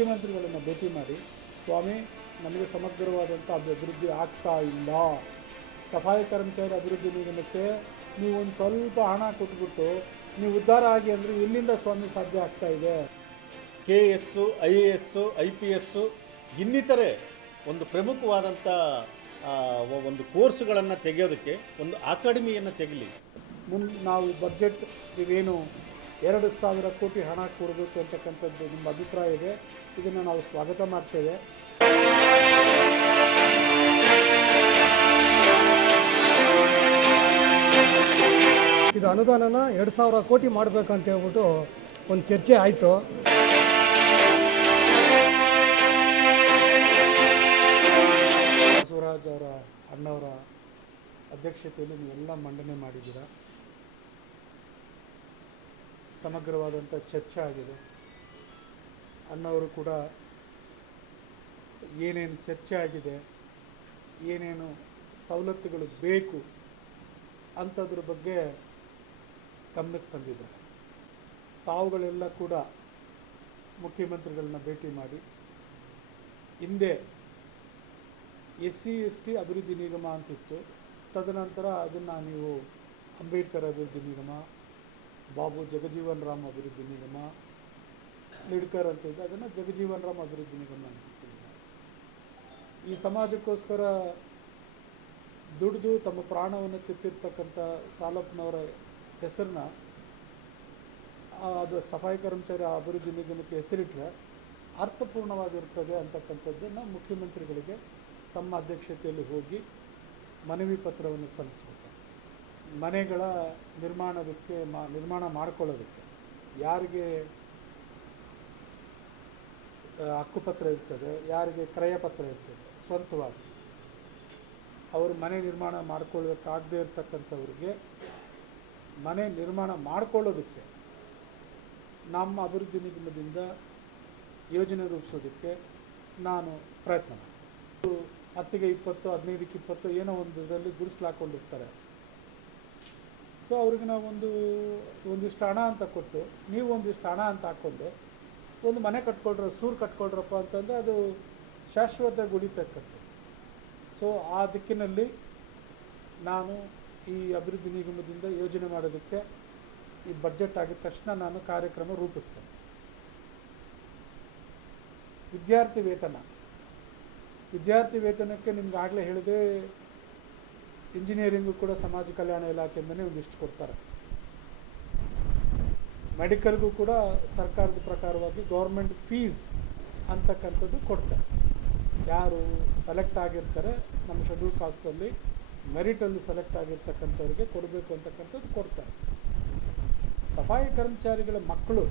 ಮುಖ್ಯಮಂತ್ರಿಗಳನ್ನು ಭೇಟಿ ಮಾಡಿ ಸ್ವಾಮಿ ನಮಗೆ ಸಮಗ್ರವಾದಂಥ ಅಭಿವೃದ್ಧಿ ಆಗ್ತಾ ಇಲ್ಲ. ಸಫಾಯಿ ಕರ್ಮಚಾರಿ ಅಭಿವೃದ್ಧಿ ನಿಗಮಕ್ಕೆ ನೀವು ಒಂದು ಸ್ವಲ್ಪ ಹಣ ಕೊಟ್ಬಿಟ್ಟು ನೀವು ಉದ್ಧಾರ ಆಗಿ ಅಂದರೆ ಎಲ್ಲಿಂದ ಸ್ವಾಮಿ ಸಾಧ್ಯ ಆಗ್ತಾ ಇದೆ? K S I A S I P S ಇನ್ನಿತರೆ ಒಂದು ಪ್ರಮುಖವಾದಂಥ ಒಂದು ಕೋರ್ಸ್ಗಳನ್ನು ತೆಗೆಯೋದಕ್ಕೆ ಒಂದು ಅಕಾಡೆಮಿಯನ್ನು ತೆಗಲಿ. ಮುನ್ ನಾವು ಬಜೆಟ್ ನೀವೇನು ಎರಡು ಸಾವಿರ ಕೋಟಿ ಹಣ ಕೊಡಬೇಕು ಅಂತಕ್ಕಂಥದ್ದು ನಿಮ್ಮ ಅಭಿಪ್ರಾಯ ಇದೆ. ಇದನ್ನು ನಾವು ಸ್ವಾಗತ ಮಾಡ್ತೇವೆ. ಇದು ಅನುದಾನನ ಎರಡು ಸಾವಿರ ಕೋಟಿ ಮಾಡಬೇಕಂತ ಹೇಳ್ಬಿಟ್ಟು ಒಂದು ಚರ್ಚೆ ಆಯಿತು. ಅವರ ಅಣ್ಣವರ ಅಧ್ಯಕ್ಷತೆಯಲ್ಲಿ ನೀವೆಲ್ಲ ಮಂಡನೆ ಮಾಡಿದ್ದೀರಾ? ಸಮಗ್ರವಾದಂಥ ಚರ್ಚೆ ಆಗಿದೆ. ಅಣ್ಣವರು ಕೂಡ ಏನೇನು ಚರ್ಚೆ ಆಗಿದೆ, ಏನೇನು ಸವಲತ್ತುಗಳು ಬೇಕು ಅಂಥದ್ರ ಬಗ್ಗೆ ಗಮನಕ್ಕೆ ತಂದಿದ್ದಾರೆ. ತಾವುಗಳೆಲ್ಲ ಕೂಡ ಮುಖ್ಯಮಂತ್ರಿಗಳನ್ನ ಭೇಟಿ ಮಾಡಿ, ಹಿಂದೆ ಎಸ್ ಸಿ ಎಸ್ ಟಿ ಅಭಿವೃದ್ಧಿ ನಿಗಮ ಅಂತಿತ್ತು. ತದನಂತರ ಅದನ್ನು ನೀವು ಅಂಬೇಡ್ಕರ್ ಅಭಿವೃದ್ಧಿ ನಿಗಮ ಬಾಬು ಜಗಜೀವನ್ ರಾಮ್ ಅಭಿವೃದ್ಧಿ ನಿಗಮ, ಲಿಡ್ಕರ್ ಅಂತ ಇದೆ, ಅದನ್ನು ಜಗಜೀವನ್ ರಾಮ್ ಅಭಿವೃದ್ಧಿ ನಿಗಮ ಅಂತ. ಈ ಸಮಾಜಕ್ಕೋಸ್ಕರ ದುಡಿದು ತಮ್ಮ ಪ್ರಾಣವನ್ನು ತೆತ್ತಿರ್ತಕ್ಕಂಥ ಸಾಲಪ್ಪನವರ ಹೆಸರನ್ನ ಅದು ಸಫಾಯಿ ಕರ್ಮಚಾರಿ ಅಭಿವೃದ್ಧಿ ನಿಗಮಕ್ಕೆ ಹೆಸರಿಟ್ಟರೆ ಅರ್ಥಪೂರ್ಣವಾಗಿರ್ತದೆ ಅಂತಕ್ಕಂಥದ್ದನ್ನು ಮುಖ್ಯಮಂತ್ರಿಗಳಿಗೆ ತಮ್ಮ ಅಧ್ಯಕ್ಷತೆಯಲ್ಲಿ ಹೋಗಿ ಮನವಿ ಪತ್ರವನ್ನು ಸಲ್ಲಿಸಬೇಕಾಗ್ತದೆ ಮನೆಗಳ ನಿರ್ಮಾಣದಕ್ಕೆ ಮಾ, ನಿರ್ಮಾಣ ಮಾಡ್ಕೊಳ್ಳೋದಕ್ಕೆ ಯಾರಿಗೆ ಹಕ್ಕುಪತ್ರ ಇರ್ತದೆ, ಯಾರಿಗೆ ಕ್ರಯ ಪತ್ರ ಇರ್ತದೆ, ಸ್ವಂತವಾಗಿ ಅವರು ಮನೆ ನಿರ್ಮಾಣ ಮಾಡ್ಕೊಳ್ಳೋದಕ್ಕಾಗದೇ ಇರತಕ್ಕಂಥವ್ರಿಗೆ ಮನೆ ನಿರ್ಮಾಣ ಮಾಡ್ಕೊಳ್ಳೋದಕ್ಕೆ ನಮ್ಮ ಅಭಿವೃದ್ಧಿ ನಿಗಮದಿಂದ ಯೋಜನೆ ರೂಪಿಸೋದಕ್ಕೆ ನಾನು ಪ್ರಯತ್ನ ಮಾಡ್ತೀನಿ. ಹತ್ತಿಗೆ ಇಪ್ಪತ್ತು, ಹದಿನೈದಕ್ಕೆ ಇಪ್ಪತ್ತು ಏನೋ ಒಂದು ಇದರಲ್ಲಿ ಗುಡಿಸ್ಲು ಹಾಕೊಂಡಿರ್ತಾರೆ ಸೊ ಅವ್ರಿಗೆ ನಾವು ಒಂದು, ಒಂದಿಷ್ಟು ಹಣ ಅಂತ ಕೊಟ್ಟು, ನೀವು ಒಂದಿಷ್ಟು ಹಣ ಅಂತ ಹಾಕ್ಕೊಂಡು, ಒಂದು ಮನೆ ಕಟ್ಕೊಳ್ರ, ಸೂರು ಕಟ್ಕೊಳ್ರಪ್ಪ ಅಂತಂದರೆ ಅದು ಶಾಶ್ವತ ಗುಡಿತಕ್ಕಂಥದ್ದು ಸೊ ಆ ದಿಕ್ಕಿನಲ್ಲಿ ನಾನು ಈ ಅಭಿವೃದ್ಧಿ ನಿಗಮದಿಂದ ಯೋಜನೆ ಮಾಡೋದಕ್ಕೆ ಈ ಬಜೆಟ್ ಆಗಿದ ತಕ್ಷಣ ನಾನು ಕಾರ್ಯಕ್ರಮ ರೂಪಿಸ್ತೇನೆ. ವಿದ್ಯಾರ್ಥಿ ವೇತನ. ವಿದ್ಯಾರ್ಥಿ ವೇತನಕ್ಕೆ ನಿಮ್ಗೆ ಆಗಲೇ ಹೇಳಿದೆ ಇಂಜಿನಿಯರಿಂಗು ಕೂಡ ಸಮಾಜ ಕಲ್ಯಾಣ ಇಲಾಖೆಯಿಂದನೇ ಒಂದಿಷ್ಟು ಕೊಡ್ತಾರೆ. ಮೆಡಿಕಲ್ಗೂ ಕೂಡ ಸರ್ಕಾರದ ಪ್ರಕಾರವಾಗಿ ಗೌರ್ಮೆಂಟ್ ಫೀಸ್ ಅಂತಕ್ಕಂಥದ್ದು ಕೊಡ್ತಾರೆ. ಯಾರು ಸೆಲೆಕ್ಟ್ ಆಗಿರ್ತಾರೆ, ನಮ್ಮ ಶೆಡ್ಯೂಲ್ ಕಾಸ್ಟಲ್ಲಿ ಮೆರಿಟಲ್ಲಿ ಸೆಲೆಕ್ಟ್ ಆಗಿರ್ತಕ್ಕಂಥವ್ರಿಗೆ ಕೊಡಬೇಕು ಅಂತಕ್ಕಂಥದ್ದು ಕೊಡ್ತಾರೆ. ಸಫಾಯಿ ಕರ್ಮಚಾರಿಗಳ ಮಕ್ಕಳು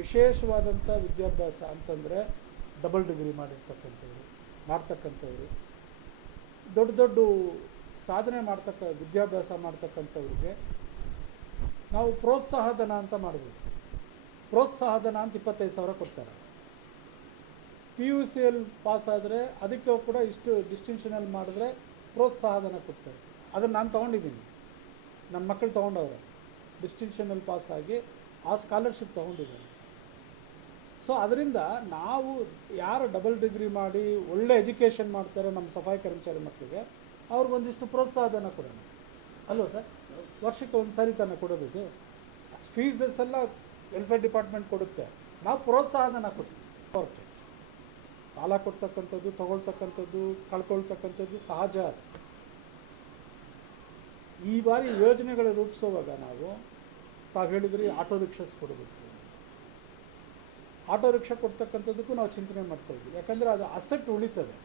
ವಿಶೇಷವಾದಂಥ ವಿದ್ಯಾಭ್ಯಾಸ ಅಂತಂದರೆ ಡಬಲ್ ಡಿಗ್ರಿ ಮಾಡಿರ್ತಕ್ಕಂಥವ್ರು, ಮಾಡ್ತಕ್ಕಂಥವ್ರು. ದೊಡ್ಡ ದೊಡ್ಡ ಸಾಧನೆ ಮಾಡ್ತಕ್ಕ, ವಿದ್ಯಾಭ್ಯಾಸ ಮಾಡ್ತಕ್ಕಂಥವ್ರಿಗೆ ನಾವು ಪ್ರೋತ್ಸಾಹಧನ ಅಂತ ಮಾಡ್ಬೋದು. ಪ್ರೋತ್ಸಾಹಧನ ಅಂತ ಇಪ್ಪತ್ತೈದು ಸಾವಿರ ಕೊಡ್ತಾರೆ. ಪಿ ಯು ಸಿಯಲ್ಲಿ ಪಾಸ್ ಆದರೆ ಅದಕ್ಕೆ ಕೂಡ ಇಷ್ಟು ಡಿಸ್ಟಿಂಕ್ಷನಲ್ಲಿ ಮಾಡಿದ್ರೆ ಪ್ರೋತ್ಸಾಹಧನ ಕೊಡ್ತಾರೆ. ಅದನ್ನು ನಾನು ತೊಗೊಂಡಿದ್ದೀನಿ. ನನ್ನ ಮಕ್ಕಳು ತೊಗೊಂಡವ್ರೆ. ಡಿಸ್ಟಿಂಕ್ಷನಲ್ಲಿ ಪಾಸ್ ಆಗಿ ಆ ಸ್ಕಾಲರ್ಶಿಪ್ ತೊಗೊಂಡಿದ್ದಾರೆ. ಸೊ ಅದರಿಂದ ನಾವು ಯಾರು ಡಬಲ್ ಡಿಗ್ರಿ ಮಾಡಿ ಒಳ್ಳೆ ಎಜುಕೇಷನ್ ಮಾಡ್ತಾರೆ ನಮ್ಮ ಸಫಾಯಿ ಕರ್ಮಚಾರಿ ಮಕ್ಕಳಿಗೆ ಅವ್ರಿಗೊಂದಿಷ್ಟು ಪ್ರೋತ್ಸಾಹಧನ ಕೊಡೋಣ. ಅಲ್ವಾ ಸರ್? ವರ್ಷಕ್ಕೆ ಒಂದು ಸಾರಿ ತಾನೇ ಕೊಡೋದು ಫೀಸಸ್ ಎಲ್ಲ ವೆಲ್ಫೇರ್ ಡಿಪಾರ್ಟ್ಮೆಂಟ್ ಕೊಡುತ್ತೆ. ನಾವು ಪ್ರೋತ್ಸಾಹಧನ ಕೊಡ್ತೀವಿ. ಸಾಲ ಕೊಡ್ತಕ್ಕಂಥದ್ದು, ತಗೊಳ್ತಕ್ಕಂಥದ್ದು, ಕಳ್ಕೊಳ್ತಕ್ಕಂಥದ್ದು ಸಹಜ ಅದು. ಈ ಬಾರಿ ಯೋಜನೆಗಳು ರೂಪಿಸುವಾಗ ನಾವು, ತಾವು ಹೇಳಿದ್ರಿ ಆಟೋ ರಿಕ್ಷಾಸ್ ಕೊಡಬೇಕು. ಆಟೋ ರಿಕ್ಷಾ ಕೊಡ್ತಕ್ಕಂಥದ್ದಕ್ಕೂ ನಾವು ಚಿಂತನೆ ಮಾಡ್ತಾ ಇದ್ವಿ ಯಾಕಂದರೆ ಅದು ಅಸೆಟ್ ಉಳಿತದೆ.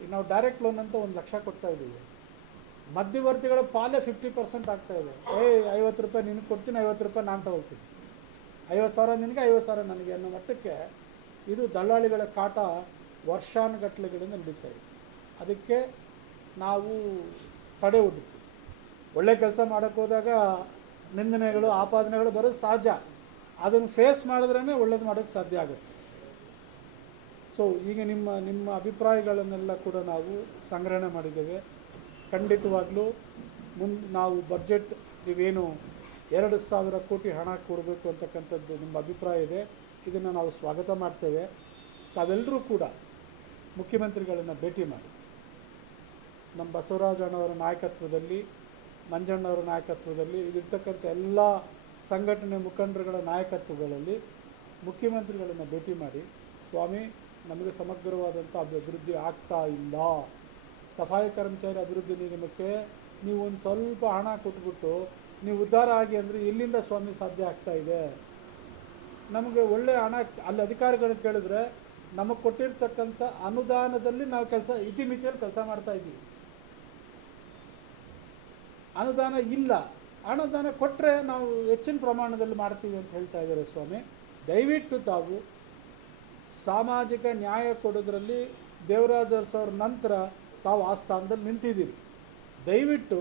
ಈಗ ನಾವು ಡೈರೆಕ್ಟ್ ಲೋನ್ ಅಂತ ಒಂದು ಲಕ್ಷ ಕೊಡ್ತಾ ಇದ್ದೀವಿ. ಮಧ್ಯವರ್ತಿಗಳ ಪಾಲೇ ಫಿಫ್ಟಿ ಪರ್ಸೆಂಟ್ ಆಗ್ತಾ ಇದೆ. ಏ, ಐವತ್ತು ರೂಪಾಯಿ ನಿನಗೆ ಕೊಡ್ತೀನಿ, ಐವತ್ತು ರೂಪಾಯಿ ನಾನು ತಗೊಳ್ತೀನಿ. ಐವತ್ತು ಸಾವಿರ ನಿನಗೆ, ಐವತ್ತು ಸಾವಿರ ನನಗೆ ಅನ್ನೋ ಮಟ್ಟಕ್ಕೆ ಇದು ದಳ್ಳಾಳಿಗಳ ಕಾಟ ವರ್ಷಾನುಗಟ್ಟಲೆಗಳಿಂದ ನಡೀತಾ ಇದೆ. ಅದಕ್ಕೆ ನಾವು ತಡೆ ಒಡ್ಡುತ್ತೀವಿ ಒಳ್ಳೆ ಕೆಲಸ ಮಾಡೋಕ್ಕೆ ಹೋದಾಗ ನಿಂದನೆಗಳು, ಆಪಾದನೆಗಳು ಬರೋದು ಸಹಜ. ಅದನ್ನು ಫೇಸ್ ಮಾಡಿದ್ರೇ ಒಳ್ಳೇದು ಮಾಡೋಕ್ಕೆ ಸಾಧ್ಯ ಆಗುತ್ತೆ. ಸೊ ಈಗ ನಿಮ್ಮ ನಿಮ್ಮ ಅಭಿಪ್ರಾಯಗಳನ್ನೆಲ್ಲ ಕೂಡ ನಾವು ಸಂಗ್ರಹಣೆ ಮಾಡಿದ್ದೇವೆ. ಖಂಡಿತವಾಗ್ಲೂ ಮುಂದೆ ನಾವು ಬಜೆಟ್ ನೀವೇನು ಎರಡು ಸಾವಿರ ಕೋಟಿ ಹಣ ಕೊಡಬೇಕು ಅಂತಕ್ಕಂಥದ್ದು ನಿಮ್ಮ ಅಭಿಪ್ರಾಯ ಇದೆ. ಇದನ್ನು ನಾವು ಸ್ವಾಗತ ಮಾಡ್ತೇವೆ. ತಾವೆಲ್ಲರೂ ಕೂಡ ಮುಖ್ಯಮಂತ್ರಿಗಳನ್ನು ಭೇಟಿ ಮಾಡಿ. ನಮ್ಮ ಬಸವರಾಜಣ್ಣವರ ನಾಯಕತ್ವದಲ್ಲಿ ಮಂಜಣ್ಣವರ ನಾಯಕತ್ವದಲ್ಲಿ, ಇಲ್ಲಿರ್ತಕ್ಕಂಥ ಎಲ್ಲ ಸಂಘಟನೆ ಮುಖಂಡರುಗಳ ನಾಯಕತ್ವಗಳಲ್ಲಿ ಮುಖ್ಯಮಂತ್ರಿಗಳನ್ನು ಭೇಟಿ ಮಾಡಿ. ಸ್ವಾಮಿ ನಮಗೆ ಸಮಗ್ರವಾದಂಥ ಅಭಿವೃದ್ಧಿ ಆಗ್ತಾ ಇಲ್ಲ. ಸಫಾಯಿ ಕರ್ಮಚಾರಿ ಅಭಿವೃದ್ಧಿ ನಿಗಮಕ್ಕೆ ನೀವು ಒಂದು ಸ್ವಲ್ಪ ಹಣ ಕೊಟ್ಬಿಟ್ಟು ನೀವು ಉದ್ಧಾರ ಆಗಿ ಅಂದರೆ ಎಲ್ಲಿಂದ ಸ್ವಾಮಿ ಸಾಧ್ಯ ಆಗ್ತಾ ಇದೆ? ನಮಗೆ ಒಳ್ಳೆ ಹಣ ಅಲ್ಲಿ ಅಧಿಕಾರಿಗಳು ಕೇಳಿದ್ರೆ ನಮಗೆ ಕೊಟ್ಟಿರ್ತಕ್ಕಂಥ ಅನುದಾನದಲ್ಲಿ ನಾವು ಕೆಲಸ ಇತಿಮಿತಿಯಲ್ಲಿ ಕೆಲಸ ಮಾಡ್ತಾ ಇದ್ದೀವಿ. ಅನುದಾನ ಇಲ್ಲ. ಅನುದಾನ ಕೊಟ್ಟರೆ ನಾವು ಹೆಚ್ಚಿನ ಪ್ರಮಾಣದಲ್ಲಿ ಮಾಡ್ತೀವಿ ಅಂತ ಹೇಳ್ತಾ ಇದ್ದಾರೆ ಸ್ವಾಮಿ. ದಯವಿಟ್ಟು ತಾವು ಸಾಮಾಜಿಕ ನ್ಯಾಯ ಕೊಡೋದ್ರಲ್ಲಿ ದೇವರಾಜ ಸರ್ ಅವ್ರ ನಂತರ ತಾವು ಆ ಸ್ಥಾನದಲ್ಲಿ ನಿಂತಿದ್ದೀರಿ. ದಯವಿಟ್ಟು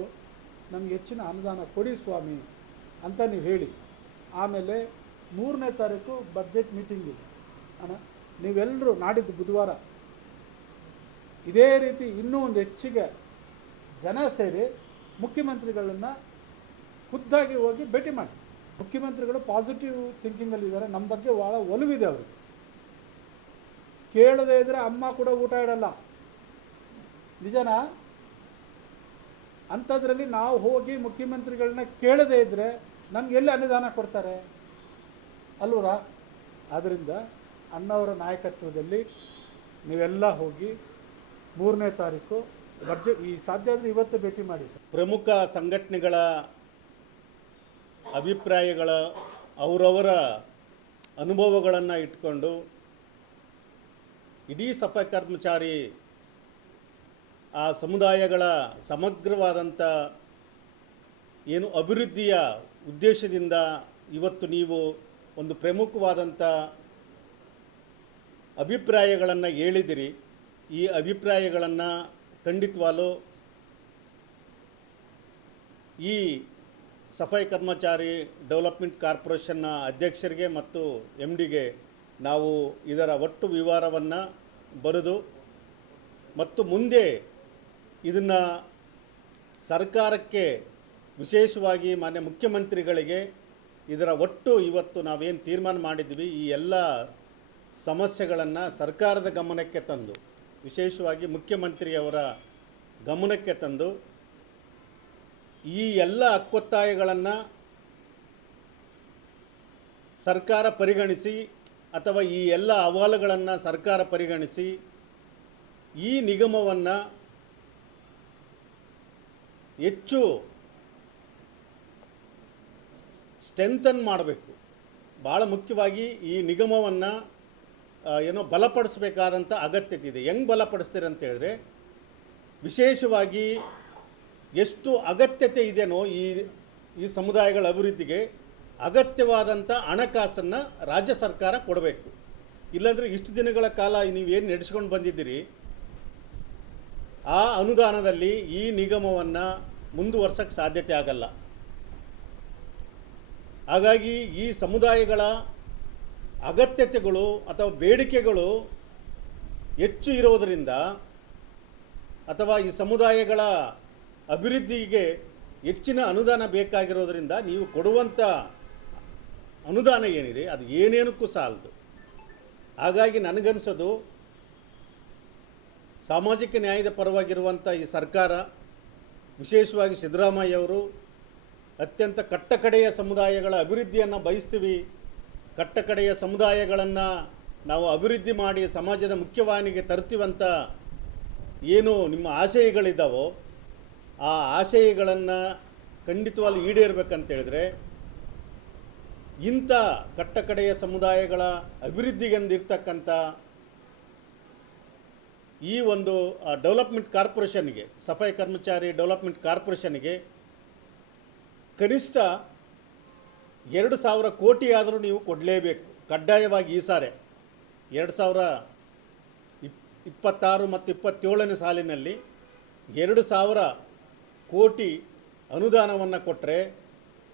ನಮ್ಗೆ ಹೆಚ್ಚಿನ ಅನುದಾನ ಕೊಡಿ ಸ್ವಾಮಿ ಅಂತ ನೀವು ಹೇಳಿ. ಆಮೇಲೆ ಮೂರನೇ ತಾರೀಕು ಬಜೆಟ್ ಮೀಟಿಂಗ್ ಇದೆ. ಅಣ್ಣ ನೀವೆಲ್ಲರೂ ನಾಡಿದ್ದು ಬುಧವಾರ ಇದೇ ರೀತಿ ಇನ್ನೂ ಒಂದು ಹೆಚ್ಚಿಗೆ ಜನ ಸೇರಿ ಮುಖ್ಯಮಂತ್ರಿಗಳನ್ನು ಖುದ್ದಾಗಿ ಹೋಗಿ ಭೇಟಿ ಮಾಡಿ. ಮುಖ್ಯಮಂತ್ರಿಗಳು ಪಾಸಿಟಿವ್ ಥಿಂಕಿಂಗಲ್ಲಿದ್ದಾರೆ ನಮ್ಮ ಬಗ್ಗೆ ಭಾಳ ಒಲವಿದೆ ಅವ್ರಿಗೆ. ಕೇಳದೇ ಇದ್ದರೆ ಅಮ್ಮ ಕೂಡ ಊಟ ಇಡಲ್ಲ. ನಿಜನಾ? ಅಂಥದ್ರಲ್ಲಿ ನಾವು ಹೋಗಿ ಮುಖ್ಯಮಂತ್ರಿಗಳನ್ನ ಕೇಳದೇ ಇದ್ದರೆ ನಮ್ಗೆ ಎಲ್ಲಿ ಅನುದಾನ ಕೊಡ್ತಾರೆ? ಅಲ್ವರ? ಆದ್ದರಿಂದ ಅಣ್ಣವರ ನಾಯಕತ್ವದಲ್ಲಿ ನೀವೆಲ್ಲ ಹೋಗಿ ಮೂರನೇ ತಾರೀಕು ಬಜೆ ಈ ಸಾಧ್ಯ ಆದರೆ ಇವತ್ತು ಭೇಟಿ ಮಾಡಿ ಸರ್. ಪ್ರಮುಖ ಸಂಘಟನೆಗಳ ಅಭಿಪ್ರಾಯಗಳ, ಅವರವರ ಅನುಭವಗಳನ್ನು ಇಟ್ಕೊಂಡು ಇಡೀ ಸಫಾಯಿ ಕರ್ಮಚಾರಿ ಆ ಸಮುದಾಯಗಳ ಸಮಗ್ರವಾದಂಥ ಏನು ಅಭಿವೃದ್ಧಿಯ ಉದ್ದೇಶದಿಂದ ಇವತ್ತು ನೀವು ಒಂದು ಪ್ರಮುಖವಾದಂಥ ಅಭಿಪ್ರಾಯಗಳನ್ನು ಹೇಳಿದಿರಿ. ಈ ಅಭಿಪ್ರಾಯಗಳನ್ನು ಖಂಡಿತವಾಗಲೂ ಈ ಸಫಾಯಿ ಕರ್ಮಚಾರಿ ಡೆವಲಪ್ಮೆಂಟ್ ಕಾರ್ಪೊರೇಷನ್ನ ಅಧ್ಯಕ್ಷರಿಗೆ ಮತ್ತು ಎಂ ಡಿಗೆ ನಾವು ಇದರ ಒಟ್ಟು ವಿವರವನ್ನು ಬರೆದು ಮತ್ತು ಮುಂದೆ ಇದನ್ನು ಸರ್ಕಾರಕ್ಕೆ ವಿಶೇಷವಾಗಿ ಮಾನ್ಯ ಮುಖ್ಯಮಂತ್ರಿಗಳಿಗೆ ಇದರ ಒಟ್ಟು ಇವತ್ತು ನಾವೇನು ತೀರ್ಮಾನ ಮಾಡಿದ್ವಿ, ಈ ಎಲ್ಲ ಸಮಸ್ಯೆಗಳನ್ನು ಸರ್ಕಾರದ ಗಮನಕ್ಕೆ ತಂದು, ವಿಶೇಷವಾಗಿ ಮುಖ್ಯಮಂತ್ರಿಯವರ ಗಮನಕ್ಕೆ ತಂದು, ಈ ಎಲ್ಲ ಅಕ್ಕೊತ್ತಾಯಗಳನ್ನು ಸರ್ಕಾರ ಪರಿಗಣಿಸಿ ಅಥವಾ ಈ ಎಲ್ಲ ಅಹವಾಲುಗಳನ್ನು ಸರ್ಕಾರ ಪರಿಗಣಿಸಿ ಈ ನಿಗಮವನ್ನು ಹೆಚ್ಚು ಸ್ಟ್ರೆಂಥನ್ ಮಾಡಬೇಕು. ಭಾಳ ಮುಖ್ಯವಾಗಿ ಈ ನಿಗಮವನ್ನು ಏನೋ ಬಲಪಡಿಸಬೇಕಾದಂಥ ಅಗತ್ಯತೆ ಇದೆ. ಹೆಂಗೆ ಬಲಪಡಿಸ್ತೀರಂತೇಳಿದ್ರೆ ವಿಶೇಷವಾಗಿ ಎಷ್ಟು ಅಗತ್ಯತೆ ಇದೆಯೋ ಈ ಈ ಸಮುದಾಯಗಳ ಅಭಿವೃದ್ಧಿಗೆ ಅಗತ್ಯವಾದಂಥ ಹಣಕಾಸನ್ನು ರಾಜ್ಯ ಸರ್ಕಾರ ಕೊಡಬೇಕು. ಇಲ್ಲಾಂದರೆ ಇಷ್ಟು ದಿನಗಳ ಕಾಲ ನೀವೇನು ನಡೆಸ್ಕೊಂಡು ಬಂದಿದ್ದೀರಿ? ಆ ಅನುದಾನದಲ್ಲಿ ಈ ನಿಗಮವನ್ನು ಮುಂದುವರ್ಸೋಕ್ಕೆ ಸಾಧ್ಯತೆ ಆಗಲ್ಲ. ಹಾಗಾಗಿ ಈ ಸಮುದಾಯಗಳ ಅಗತ್ಯತೆಗಳು ಅಥವಾ ಬೇಡಿಕೆಗಳು ಹೆಚ್ಚು ಇರೋದರಿಂದ ಅಥವಾ ಈ ಸಮುದಾಯಗಳ ಅಭಿವೃದ್ಧಿಗೆ ಹೆಚ್ಚಿನ ಅನುದಾನ ಬೇಕಾಗಿರೋದರಿಂದ ನೀವು ಕೊಡುವಂಥ ಅನುದಾನ ಏನಿದೆ, ಅದು ಏನೇನಕ್ಕೂ ಸಾಲದು. ಹಾಗಾಗಿ ನನಗನ್ಸೋದು, ಸಾಮಾಜಿಕ ನ್ಯಾಯದ ಪರವಾಗಿರುವಂಥ ಈ ಸರ್ಕಾರ, ವಿಶೇಷವಾಗಿ ಸಿದ್ದರಾಮಯ್ಯ ಅವರು, ಅತ್ಯಂತ ಕಟ್ಟಕಡೆಯ ಸಮುದಾಯಗಳ ಅಭಿವೃದ್ಧಿಯನ್ನು ಬಯಸ್ತೀವಿ. ಕಟ್ಟಕಡೆಯ ಸಮುದಾಯಗಳನ್ನು ನಾವು ಅಭಿವೃದ್ಧಿ ಮಾಡಿ ಸಮಾಜದ ಮುಖ್ಯವಾಹಿನಿಗೆ ತರ್ತೀವಂತ ಏನು ನಿಮ್ಮ ಆಶಯಗಳಿದ್ದಾವೋ, ಆ ಆಶಯಗಳನ್ನು ಖಂಡಿತವಾಗಿ ಈಡೇರಬೇಕಂತ ಹೇಳಿದ್ರೆ ಇಂಥ ಕಟ್ಟಕಡೆಯ ಸಮುದಾಯಗಳ ಅಭಿವೃದ್ಧಿಗೆಂದಿರ್ತಕ್ಕಂಥ ಈ ಒಂದು ಡೆವಲಪ್ಮೆಂಟ್ ಕಾರ್ಪೊರೇಷನ್ಗೆ, ಸಫಾಯಿ ಕರ್ಮಚಾರಿ ಡೆವಲಪ್ಮೆಂಟ್ ಕಾರ್ಪೊರೇಷನ್ಗೆ ಕನಿಷ್ಠ ಎರಡು ಸಾವಿರ ಕೋಟಿ ಆದರೂ ನೀವು ಕೊಡಲೇಬೇಕು. ಕಡ್ಡಾಯವಾಗಿ ಈ ಸಾರೆ ಎರಡು ಸಾವಿರ ಇಪ್, ಇಪ್ಪತ್ತಾರು ಮತ್ತು ಇಪ್ಪತ್ತೇಳನೇ ಸಾಲಿನಲ್ಲಿ ಎರಡು ಸಾವಿರ ಕೋಟಿ ಅನುದಾನವನ್ನು ಕೊಟ್ಟರೆ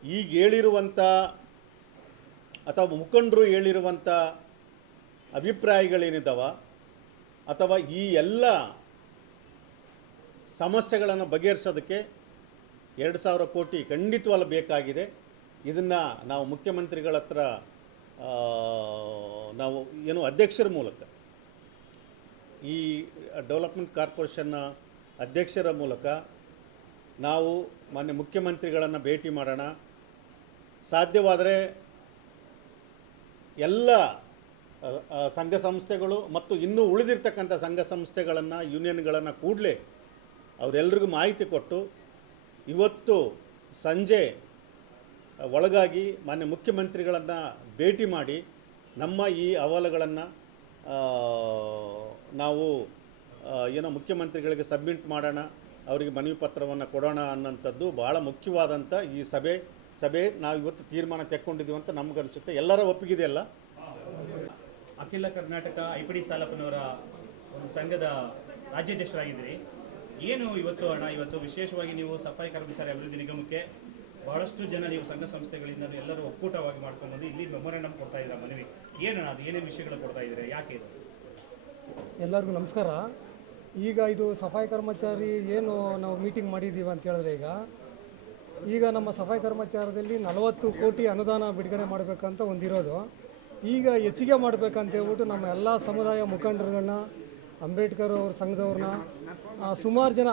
ಈಗ ಹೇಳಿರುವಂಥ ಅಥವಾ ಮುಖಂಡರು ಹೇಳಿರುವಂಥ ಅಭಿಪ್ರಾಯಗಳೇನಿದ್ದಾವ ಅಥವಾ ಈ ಎಲ್ಲ ಸಮಸ್ಯೆಗಳನ್ನು ಬಗೆಹರಿಸೋದಕ್ಕೆ ಎರಡು ಸಾವಿರ ಕೋಟಿ ಖಂಡಿತವಲ್ಲ ಬೇಕಾಗಿದೆ. ಇದನ್ನು ನಾವು ಮುಖ್ಯಮಂತ್ರಿಗಳ ಹತ್ರ ನಾವು ಏನು ಅಧ್ಯಕ್ಷರ ಮೂಲಕ, ಈ ಡೆವಲಪ್ಮೆಂಟ್ ಕಾರ್ಪೊರೇಷನ್ನ ಅಧ್ಯಕ್ಷರ ಮೂಲಕ ನಾವು ಮಾನ್ಯ ಮುಖ್ಯಮಂತ್ರಿಗಳನ್ನು ಭೇಟಿ ಮಾಡೋಣ. ಸಾಧ್ಯವಾದರೆ ಎಲ್ಲ ಸಂಘ ಸಂಸ್ಥೆಗಳು ಮತ್ತು ಇನ್ನೂ ಉಳಿದಿರ್ತಕ್ಕಂಥ ಸಂಘ ಸಂಸ್ಥೆಗಳನ್ನು, ಯೂನಿಯನ್ಗಳನ್ನು ಕೂಡಲೇ ಅವರೆಲ್ಲರಿಗೂ ಮಾಹಿತಿ ಕೊಟ್ಟು ಇವತ್ತು ಸಂಜೆ ಒಳಗಾಗಿ ಮಾನ್ಯ ಮುಖ್ಯಮಂತ್ರಿಗಳನ್ನು ಭೇಟಿ ಮಾಡಿ ನಮ್ಮ ಈ ಅಹವಾಲುಗಳನ್ನು ನಾವು ಏನೋ ಮುಖ್ಯಮಂತ್ರಿಗಳಿಗೆ ಸಬ್ಮಿಟ್ ಮಾಡೋಣ, ಅವರಿಗೆ ಮನವಿ ಪತ್ರವನ್ನು ಕೊಡೋಣ ಅನ್ನೋಂಥದ್ದು ಭಾಳ ಮುಖ್ಯವಾದಂಥ ಈ ಸಭೆ. ಸಭೆ ನಾವು ಇವತ್ತು ತೀರ್ಮಾನ ತೆಕ್ಕೊಂಡಿದ್ದೀವಿ ಅಂತ ನಮಗನ್ಸುತ್ತೆ. ಎಲ್ಲರ ಒಪ್ಪಿಗಿದೆಯಲ್ಲ? ಅಖಿಲ ಕರ್ನಾಟಕ ಐಪಿಡಿ ಸಾಲಪ್ಪನವರ ಒಂದು ಸಂಘದ ರಾಜ್ಯಾಧ್ಯಕ್ಷರಾಗಿದ್ದೀರಿ. ಏನು ಇವತ್ತು ಅಣ್ಣ ಇವತ್ತು ವಿಶೇಷವಾಗಿ ನೀವು ಸಫಾಯಿ ಕರ್ಮಚಾರಿ ಅಭಿವೃದ್ಧಿ ನಿಗಮಕ್ಕೆ ಬಹಳಷ್ಟು ಜನ ನೀವು ಸಂಘ ಸಂಸ್ಥೆಗಳಿಂದ ಎಲ್ಲರೂ ಒಕ್ಕೂಟವಾಗಿ ಮಾಡ್ಕೊಂಡು ಇಲ್ಲಿ ಮೆಮೊರೆಂಡಮ್ ಕೊಡ್ತಾ ಇದ್ದಾರೆ ಮನವಿ? ಏನಣ್ಣ ಅದು ಏನೇನು ವಿಷಯಗಳು ಕೊಡ್ತಾ ಇದ್ದಾರೆ? ಯಾಕೆ ಇದು? ಎಲ್ಲರಿಗೂ ನಮಸ್ಕಾರ. ಈಗ ಇದು ಸಫಾಯಿ ಕರ್ಮಚಾರಿ ಏನು ನಾವು ಮೀಟಿಂಗ್ ಮಾಡಿದ್ದೀವಿ ಅಂತ ಹೇಳಿದ್ರೆ ಈಗ ಈಗ ನಮ್ಮ ಸಫಾಯಿ ಕರ್ಮಚಾರದಲ್ಲಿ ನಲವತ್ತು ಕೋಟಿ ಅನುದಾನ ಬಿಡುಗಡೆ ಮಾಡಬೇಕಂತ ಒಂದಿರೋದು. ಈಗ ಹೆಚ್ಚಿಗೆ ಮಾಡಬೇಕಂತ ಹೇಳ್ಬಿಟ್ಟು ನಮ್ಮ ಎಲ್ಲ ಸಮುದಾಯ ಮುಖಂಡರುಗಳನ್ನ, ಅಂಬೇಡ್ಕರ್ ಅವ್ರ ಸಂಘದವ್ರನ್ನ ಸುಮಾರು ಜನ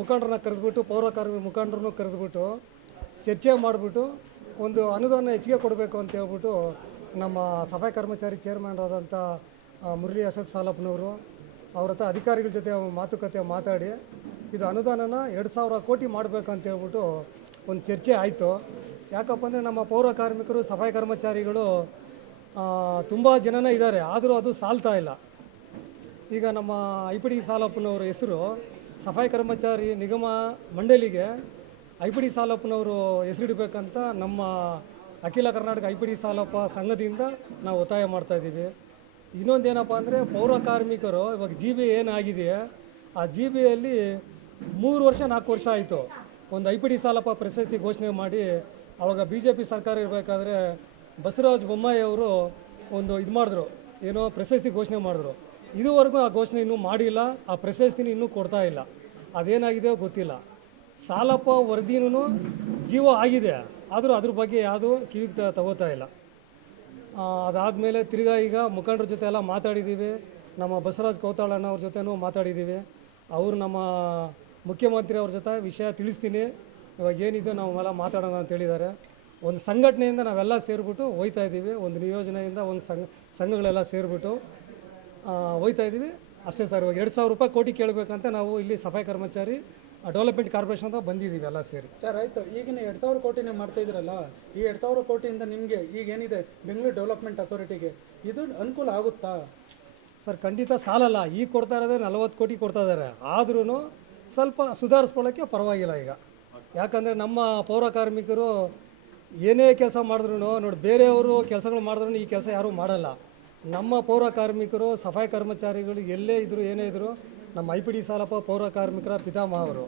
ಮುಖಂಡರನ್ನ ಕರೆದ್ಬಿಟ್ಟು, ಪೌರ ಕಾರ್ಮಿಕ ಮುಖಂಡರನ್ನು ಕರೆದ್ಬಿಟ್ಟು ಚರ್ಚೆ ಮಾಡಿಬಿಟ್ಟು ಒಂದು ಅನುದಾನ ಹೆಚ್ಚಿಗೆ ಕೊಡಬೇಕು ಅಂತ ಹೇಳ್ಬಿಟ್ಟು ನಮ್ಮ ಸಫಾಯಿ ಕರ್ಮಚಾರಿ ಚೇರ್ಮನ್ ಆದಂಥ ಮುರಳಿ ಅಶೋಕ್ ಸಾಲಪ್ಪನವರು ಅವ್ರ ಹತ್ರ ಅಧಿಕಾರಿಗಳ ಜೊತೆ ಮಾತುಕತೆ ಮಾತಾಡಿ ಇದು ಅನುದಾನನ ಎರಡು ಸಾವಿರ ಕೋಟಿ ಮಾಡಬೇಕಂತ ಹೇಳ್ಬಿಟ್ಟು ಒಂದು ಚರ್ಚೆ ಆಯಿತು. ಯಾಕಪ್ಪ ಅಂದರೆ ನಮ್ಮ ಪೌರ ಕಾರ್ಮಿಕರು, ಸಫಾಯಿ ಕರ್ಮಚಾರಿಗಳು ತುಂಬ ಜನನೇ ಇದ್ದಾರೆ. ಆದರೂ ಅದು ಸಾಲ್ತಾ ಇಲ್ಲ. ಈಗ ನಮ್ಮ ಐ ಪಿ ಡಿ ಸಾಲಪ್ಪನವ್ರ ಹೆಸರು ಸಫಾಯಿ ಕರ್ಮಚಾರಿ ನಿಗಮ ಮಂಡಳಿಗೆ ಐ ಪಿ ಡಿ ಸಾಲಪ್ಪನವರು ಹೆಸರಿಡಬೇಕಂತ ನಮ್ಮ ಅಖಿಲ Karnataka I P D Salappa ಸಂಘದಿಂದ ನಾವು ಒತ್ತಾಯ ಮಾಡ್ತಾ ಇದ್ದೀವಿ. ಇನ್ನೊಂದೇನಪ್ಪ ಅಂದರೆ ಪೌರ ಕಾರ್ಮಿಕರು, ಇವಾಗ ಜಿ ಬಿ ಏನಾಗಿದೆ ಆ ಜಿ ಬಿಯಲ್ಲಿ ಮೂರು ವರ್ಷ, ನಾಲ್ಕು ವರ್ಷ ಆಯಿತು. ಒಂದು ಐ ಪಿ ಡಿ ಸಾಲಪ್ಪ ಪ್ರಶಸ್ತಿ ಘೋಷಣೆ ಮಾಡಿ ಅವಾಗ ಬಿ ಜೆ ಪಿ ಸರ್ಕಾರ ಇರಬೇಕಾದ್ರೆ ಬಸವರಾಜ ಬೊಮ್ಮಾಯಿ ಅವರು ಒಂದು ಇದು ಮಾಡಿದ್ರು, ಏನೋ ಪ್ರಶಸ್ತಿ ಘೋಷಣೆ ಮಾಡಿದ್ರು. ಇದುವರೆಗೂ ಆ ಘೋಷಣೆ ಇನ್ನೂ ಮಾಡಿಲ್ಲ, ಆ ಪ್ರಶಸ್ತಿನೂ ಇನ್ನೂ ಕೊಡ್ತಾ ಇಲ್ಲ. ಅದೇನಾಗಿದೆಯೋ ಗೊತ್ತಿಲ್ಲ. ಸಾಲಪ್ಪ ವರದಿನೂ ಜೀವ ಆಗಿದೆ, ಆದರೂ ಅದ್ರ ಬಗ್ಗೆ ಯಾವುದೂ ಕಿವಿಗೆ ತಗೋತಾ ಇಲ್ಲ. ಅದಾದಮೇಲೆ ತಿರ್ಗಾ ಈಗ ಮುಖಂಡರ ಜೊತೆ ಎಲ್ಲ ಮಾತಾಡಿದ್ದೀವಿ, ನಮ್ಮ ಬಸವರಾಜ್ ಕೌತಾಳಣ್ಣ ಅವ್ರ ಜೊತೆನೂ ಮಾತಾಡಿದ್ದೀವಿ. ಅವರು ನಮ್ಮ ಮುಖ್ಯಮಂತ್ರಿ ಅವ್ರ ಜೊತೆ ವಿಷಯ ತಿಳಿಸ್ತೀನಿ. ಇವಾಗ ಏನಿದೆ ನಾವೆಲ್ಲ ಮಾತಾಡೋಣ ಅಂತ ಹೇಳಿದ್ದಾರೆ. ಒಂದು ಸಂಘಟನೆಯಿಂದ ನಾವೆಲ್ಲ ಸೇರಿಬಿಟ್ಟು ಹೋಯ್ತಾ ಇದ್ದೀವಿ. ಒಂದು ನಿಯೋಜನೆಯಿಂದ ಒಂದು ಸಂಘ ಸಂಘಗಳೆಲ್ಲ ಸೇರಿಬಿಟ್ಟು ಹೋಯ್ತಾ ಇದ್ದೀವಿ. ಅಷ್ಟೇ ಸರ್ ಇವಾಗ ಎರಡು ಸಾವಿರ ರೂಪಾಯಿ ಕೋಟಿ ಕೇಳಬೇಕಂತ ನಾವು ಇಲ್ಲಿ ಸಫಾಯಿ ಕರ್ಮಚಾರಿ ಡೆವಲಪ್ಮೆಂಟ್ ಕಾರ್ಪೊರೇಷನ್ ಅಂತ ಬಂದಿದ್ದೀವಿ ಎಲ್ಲ ಸೇರಿ. ಸರ್ ಆಯಿತು. ಈಗಿನ ಎರಡು ಸಾವಿರ ಕೋಟಿ ನೀವು ಮಾಡ್ತಾ ಇದ್ರಲ್ಲ ಈ ಎರಡು ಸಾವಿರ ಕೋಟಿಯಿಂದ ನಿಮಗೆ ಈಗ ಏನಿದೆ ಬೆಂಗಳೂರು ಡೆವಲಪ್ಮೆಂಟ್ ಅಥಾರಿಟಿಗೆ ಇದು ಅನುಕೂಲ ಆಗುತ್ತಾ? ಸರ್ ಖಂಡಿತ ಸಾಲಲ್ಲ. ಈಗ ಕೊಡ್ತಾ ಇರೋದೇ ನಲವತ್ತು ಕೋಟಿ ಕೊಡ್ತಾ ಇದ್ದಾರೆ. ಆದ್ರೂ ಸ್ವಲ್ಪ ಸುಧಾರಿಸ್ಕೊಳ್ಳೋಕ್ಕೆ ಪರವಾಗಿಲ್ಲ ಈಗ. ಯಾಕಂದರೆ ನಮ್ಮ ಪೌರ ಕಾರ್ಮಿಕರು ಏನೇ ಕೆಲಸ ಮಾಡಿದ್ರು ನೋಡಿ, ಬೇರೆಯವರು ಕೆಲಸಗಳು ಮಾಡಿದ್ರು ಈ ಕೆಲಸ ಯಾರೂ ಮಾಡಲ್ಲ. ನಮ್ಮ ಪೌರ ಕಾರ್ಮಿಕರು, ಸಫಾಯಿ ಕರ್ಮಚಾರಿಗಳು ಎಲ್ಲೇ ಇದ್ದರು ಏನೇ ಇದ್ದರು ನಮ್ಮ ಐ ಪಿ ಡಿ ಸಾಲಪ್ಪ ಪೌರ ಕಾರ್ಮಿಕರ ಪಿತಾಮಹ ಅವರು.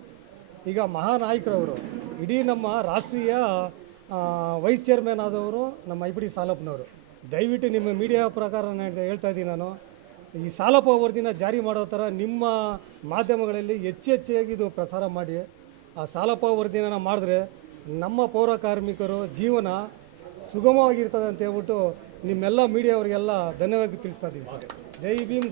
ಈಗ ಮಹಾನಾಯಕರವರು, ಇಡೀ ನಮ್ಮ ರಾಷ್ಟ್ರೀಯ ವೈಸ್ ಚೇರ್ಮನ್ ಆದವರು ನಮ್ಮ ಐ ಪಿ ಡಿ ಸಾಲಪ್ಪನವರು. ದಯವಿಟ್ಟು ನಿಮ್ಮ ಮೀಡಿಯಾ ಪ್ರಕಾರ ನಾನು ಹೇಳ್ತಾ ಇದ್ದೀನಿ ನಾನು. ಈ ಸಾಲ ವರದಿನ ಜಾರಿ ಮಾಡೋ ಥರ ನಿಮ್ಮ ಮಾಧ್ಯಮಗಳಲ್ಲಿ ಹೆಚ್ಚೆಚ್ಚಾಗಿ ಇದು ಪ್ರಸಾರ ಮಾಡಿ, ಆ ಸಾಲಪ್ಪ ವರದಿನ ಮಾಡಿದ್ರೆ ನಮ್ಮ ಪೌರ ಕಾರ್ಮಿಕರು ಜೀವನ ಸುಗಮವಾಗಿರ್ತದೆ ಅಂತ ಹೇಳ್ಬಿಟ್ಟು ನಿಮ್ಮೆಲ್ಲ ಮೀಡಿಯಾವರಿಗೆಲ್ಲ ಧನ್ಯವಾದ ತಿಳಿಸ್ತಾ ಇದ್ದೀನಿ ಸರ್. ಜೈ ಭೀಮ್